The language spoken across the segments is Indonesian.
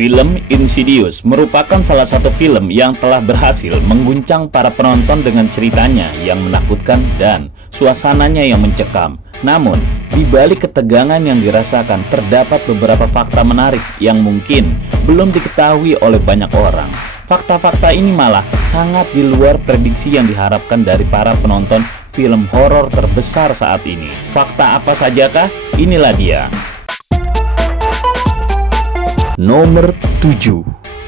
Film Insidious merupakan salah satu film yang telah berhasil mengguncang para penonton dengan ceritanya yang menakutkan dan suasananya yang mencekam. Namun, di balik ketegangan yang dirasakan terdapat beberapa fakta menarik yang mungkin belum diketahui oleh banyak orang. Fakta-fakta ini malah sangat di luar prediksi yang diharapkan dari para penonton film horor terbesar saat ini. Fakta apa sajakah? Inilah dia. Nomor 7.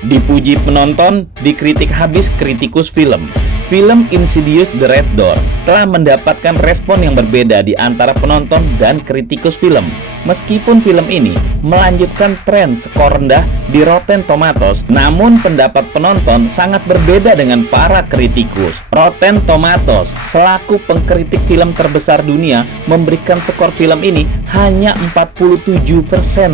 Dipuji penonton, dikritik habis kritikus film. Film Insidious The Red Door telah mendapatkan respon yang berbeda di antara penonton dan kritikus film. Meskipun film ini melanjutkan tren skor rendah di Rotten Tomatoes, namun pendapat penonton sangat berbeda dengan para kritikus. Rotten Tomatoes selaku pengkritik film terbesar dunia memberikan skor film ini hanya 47%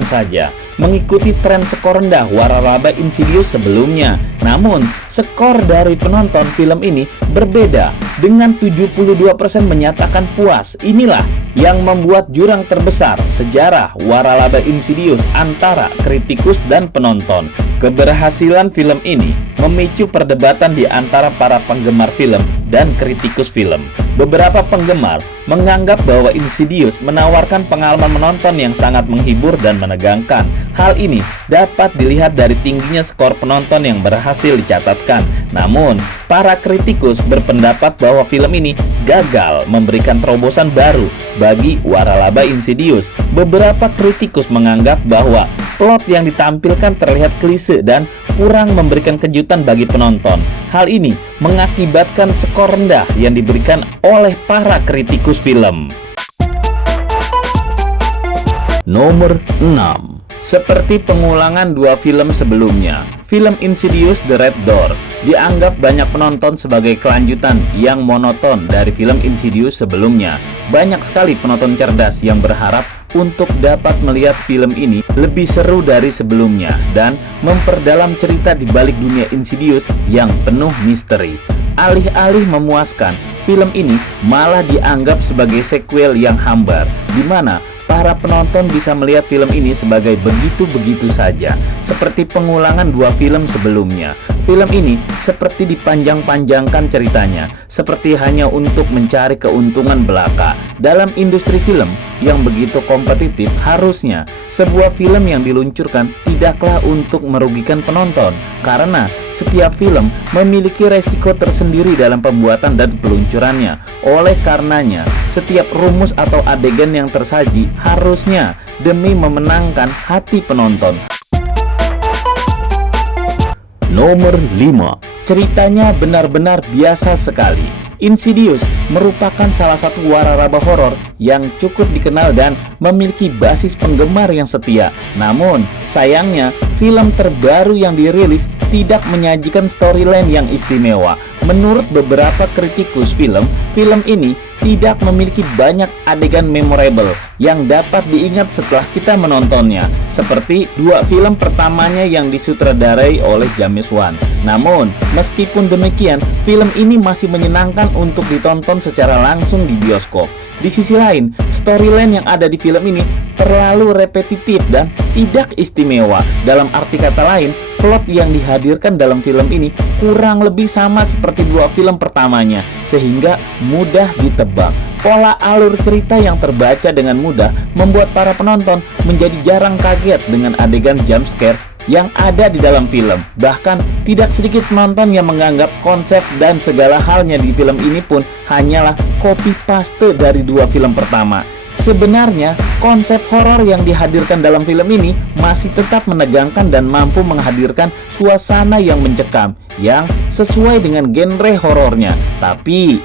saja, mengikuti tren skor rendah waralaba Insidious sebelumnya. Namun, skor dari penonton film ini berbeda, dengan 72% menyatakan puas. Inilah yang membuat jurang terbesar sejarah waralaba Insidious antara kritikus dan penonton. Keberhasilan film ini memicu perdebatan di antara para penggemar film dan kritikus film. Beberapa penggemar menganggap bahwa Insidious menawarkan pengalaman menonton yang sangat menghibur dan menegangkan. Hal ini dapat dilihat dari tingginya skor penonton yang berhasil dicatatkan. Namun, para kritikus berpendapat bahwa film ini gagal memberikan terobosan baru bagi waralaba Insidious. Beberapa kritikus menganggap bahwa plot yang ditampilkan terlihat klise dan kurang memberikan kejutan bagi penonton. Hal ini mengakibatkan skor rendah yang diberikan oleh para kritikus film. Nomor 6. Seperti pengulangan dua film sebelumnya, film Insidious The Red Door dianggap banyak penonton sebagai kelanjutan yang monoton dari film Insidious sebelumnya. Banyak sekali penonton cerdas yang berharap untuk dapat melihat film ini lebih seru dari sebelumnya dan memperdalam cerita di balik dunia Insidious yang penuh misteri. Alih-alih memuaskan, film ini malah dianggap sebagai sequel yang hambar, di mana para penonton bisa melihat film ini sebagai begitu-begitu saja, seperti pengulangan dua film sebelumnya. Film ini seperti dipanjang-panjangkan ceritanya, seperti hanya untuk mencari keuntungan belaka. Dalam industri film yang begitu kompetitif, harusnya sebuah film yang diluncurkan tidaklah untuk merugikan penonton, karena setiap film memiliki resiko tersendiri dalam pembuatan dan peluncurannya. Oleh karenanya, setiap rumus atau adegan yang tersaji harusnya demi memenangkan hati penonton. Nomor 5. Ceritanya benar-benar biasa sekali. Insidious merupakan salah satu waralaba horor yang cukup dikenal dan memiliki basis penggemar yang setia. Namun, sayangnya, film terbaru yang dirilis tidak menyajikan storyline yang istimewa. Menurut beberapa kritikus film ini tidak memiliki banyak adegan memorable yang dapat diingat setelah kita menontonnya, seperti dua film pertamanya yang disutradarai oleh James Wan. Namun, meskipun demikian, film ini masih menyenangkan untuk ditonton secara langsung di bioskop. Di sisi lain, storyline yang ada di film ini terlalu repetitif dan tidak istimewa. Dalam arti kata lain, plot yang dihadirkan dalam film ini kurang lebih sama seperti dua film pertamanya, sehingga mudah ditebak. Pola alur cerita yang terbaca dengan mudah membuat para penonton menjadi jarang kaget dengan adegan jump scare yang ada di dalam film. Bahkan tidak sedikit penonton yang menganggap konsep dan segala halnya di film ini pun hanyalah copy paste dari dua film pertama. Sebenarnya, konsep horor yang dihadirkan dalam film ini masih tetap menegangkan dan mampu menghadirkan suasana yang mencekam yang sesuai dengan genre horornya. Tapi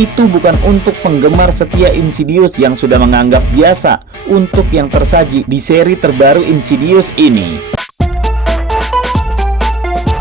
itu bukan untuk penggemar setia Insidious yang sudah menganggap biasa untuk yang tersaji di seri terbaru Insidious ini.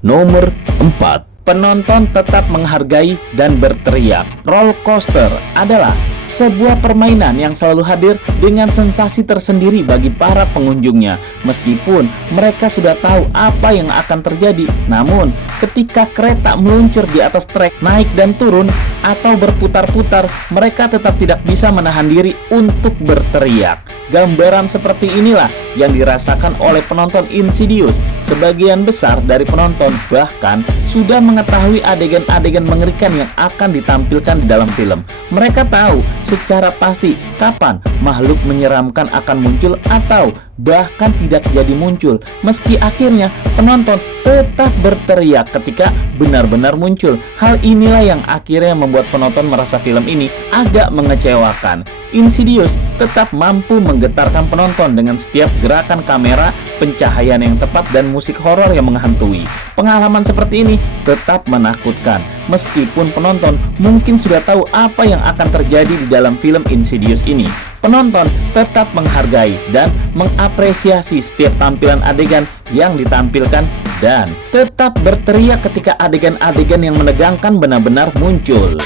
Nomor 4. Penonton tetap menghargai dan berteriak. Roller coaster adalah sebuah permainan yang selalu hadir dengan sensasi tersendiri bagi para pengunjungnya. Meskipun mereka sudah tahu apa yang akan terjadi, namun ketika kereta meluncur di atas trek, naik dan turun, atau berputar-putar, mereka tetap tidak bisa menahan diri untuk berteriak. Gambaran seperti inilah yang dirasakan oleh penonton Insidious. Sebagian besar dari penonton bahkan sudah mengetahui adegan-adegan mengerikan yang akan ditampilkan di dalam film. Mereka tahu secara pasti kapan makhluk menyeramkan akan muncul atau bahkan tidak jadi muncul, meski akhirnya penonton tetap berteriak ketika benar-benar muncul. Hal inilah yang akhirnya membuat penonton merasa film ini agak mengecewakan. Insidious tetap mampu menggetarkan penonton dengan setiap gerakan kamera, pencahayaan yang tepat, dan musik horor yang menghantui. Pengalaman seperti ini tetap menakutkan, meskipun penonton mungkin sudah tahu apa yang akan terjadi di dalam film Insidious ini. Penonton tetap menghargai dan mengapresiasi setiap tampilan adegan yang ditampilkan dan tetap berteriak ketika adegan-adegan yang menegangkan benar-benar muncul.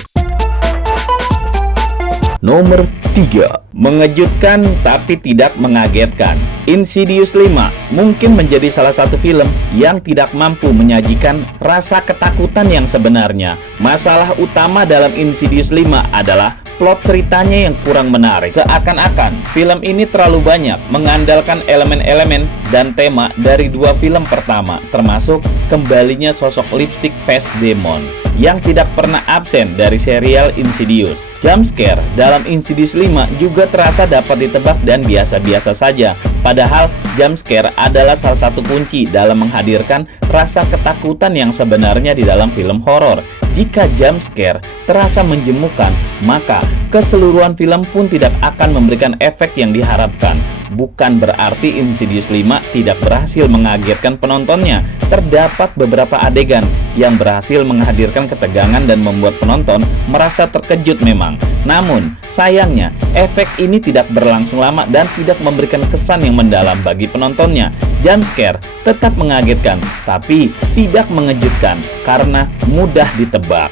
Nomor 3. Mengejutkan tapi tidak mengagetkan. Insidious 5 mungkin menjadi salah satu film yang tidak mampu menyajikan rasa ketakutan yang sebenarnya. Masalah utama dalam Insidious 5 adalah plot ceritanya yang kurang menarik. Seakan-akan film ini terlalu banyak mengandalkan elemen-elemen dan tema dari dua film pertama, termasuk kembalinya sosok lipstick face demon yang tidak pernah absen dari serial Insidious. Jumpscare dalam Insidious 5 juga terasa dapat ditebak dan biasa-biasa saja. Padahal jumpscare adalah salah satu kunci dalam menghadirkan rasa ketakutan yang sebenarnya di dalam film horor. Jika jumpscare terasa menjemukan, maka keseluruhan film pun tidak akan memberikan efek yang diharapkan. Bukan berarti Insidious 5 tidak berhasil mengagetkan penontonnya. Terdapat beberapa adegan yang berhasil menghadirkan ketegangan dan membuat penonton merasa terkejut memang. Namun, sayangnya, efek ini tidak berlangsung lama dan tidak memberikan kesan yang mendalam bagi penontonnya. Jumpscare tetap mengagetkan, tapi tidak mengejutkan karena mudah ditebak.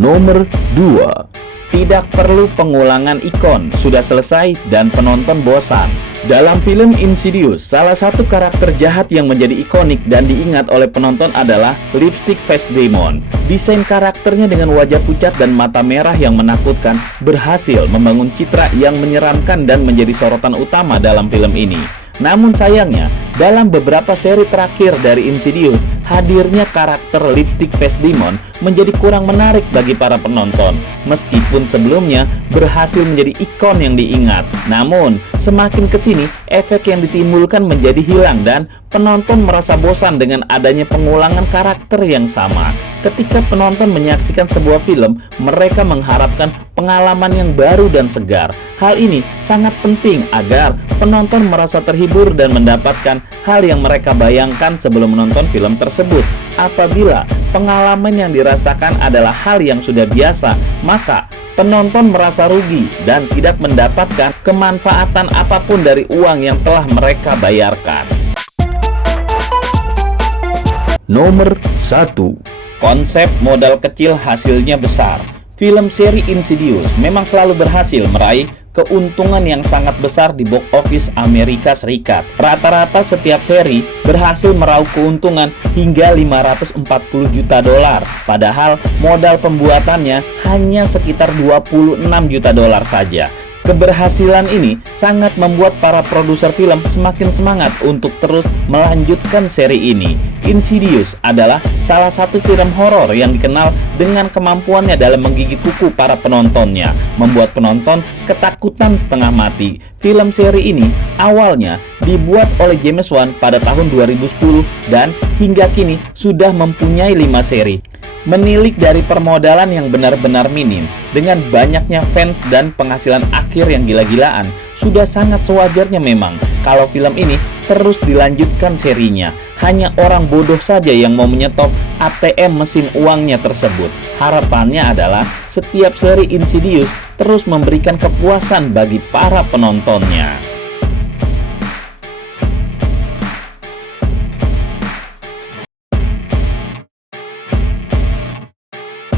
Nomor 2. Tidak perlu pengulangan ikon, sudah selesai dan penonton bosan. Dalam film Insidious, salah satu karakter jahat yang menjadi ikonik dan diingat oleh penonton adalah Lipstick Face Demon. Desain karakternya dengan wajah pucat dan mata merah yang menakutkan berhasil membangun citra yang menyeramkan dan menjadi sorotan utama dalam film ini. Namun sayangnya, dalam beberapa seri terakhir dari Insidious, hadirnya karakter Lipstick Face Demon menjadi kurang menarik bagi para penonton. Meskipun sebelumnya berhasil menjadi ikon yang diingat, namun semakin kesini efek yang ditimbulkan menjadi hilang dan penonton merasa bosan dengan adanya pengulangan karakter yang sama. Ketika penonton menyaksikan sebuah film, mereka mengharapkan pengalaman yang baru dan segar. Hal ini sangat penting agar penonton merasa terhibur dan mendapatkan hal yang mereka bayangkan sebelum menonton film tersebut. Apabila pengalaman yang dirasakan adalah hal yang sudah biasa, maka penonton merasa rugi dan tidak mendapatkan kemanfaatan apapun dari uang yang telah mereka bayarkan. Nomor 1. Konsep modal kecil hasilnya besar. Film seri Insidious memang selalu berhasil meraih keuntungan yang sangat besar di box office Amerika Serikat. Rata-rata setiap seri berhasil meraup keuntungan hingga 540 juta dolar. Padahal modal pembuatannya hanya sekitar 26 juta dolar saja. Keberhasilan ini sangat membuat para produser film semakin semangat untuk terus melanjutkan seri ini. Insidious adalah salah satu film horor yang dikenal dengan kemampuannya dalam menggigit kuku para penontonnya, membuat penonton ketakutan setengah mati. Film seri ini awalnya dibuat oleh James Wan pada tahun 2010 dan hingga kini sudah mempunyai 5 seri. Menilik dari permodalan yang benar-benar minim, dengan banyaknya fans dan penghasilan akhir yang gila-gilaan, sudah sangat sewajarnya memang kalau film ini terus dilanjutkan serinya. Hanya orang bodoh saja yang mau menyetop ATM mesin uangnya tersebut. Harapannya adalah setiap seri Insidious terus memberikan kepuasan bagi para penontonnya.